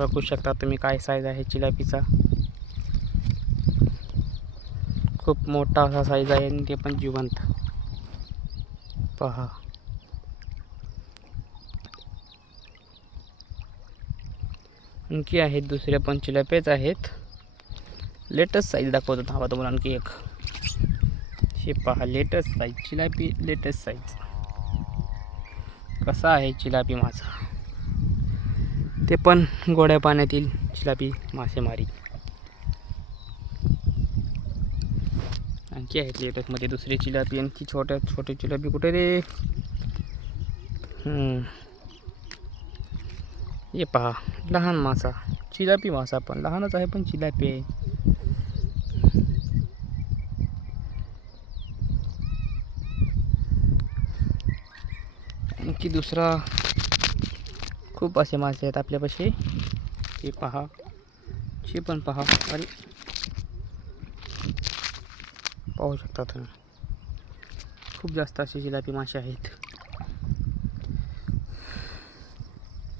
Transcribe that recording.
बघू शकता तुम्ही काय साईज आहे चिलापीचा. खूप मोठा असा साईज आहे आणि ते पण जिवंत. पहा आणखी आहेत दुसऱ्या पण चिलापेच आहेत. लेटेस्ट साईज दाखवतो थांबा तुम्हाला आणखी एक. हे पहा लेटेस्ट साईज चिलापी, लेटेस्ट साईज. कसा आहे चिलापी मासा, ते पण गोड्या पाण्यातील चिलापी मासेमारी. आणखी आहेत लेटेस्टमध्ये दुसरी चिलापी. आणखी छोटे चिलापी कुठे रे. हे पहा लहान मासा, चिलापी मासा पण लहानच आहे पण चिलापी आहे. आणखी दुसरा खूप असे मासे आहेत आपल्यापाशी. हे पहा, हे पण पहा. अरे पाहू शकता तुम्ही, खूप जास्त असे जिलापी मासे आहेत.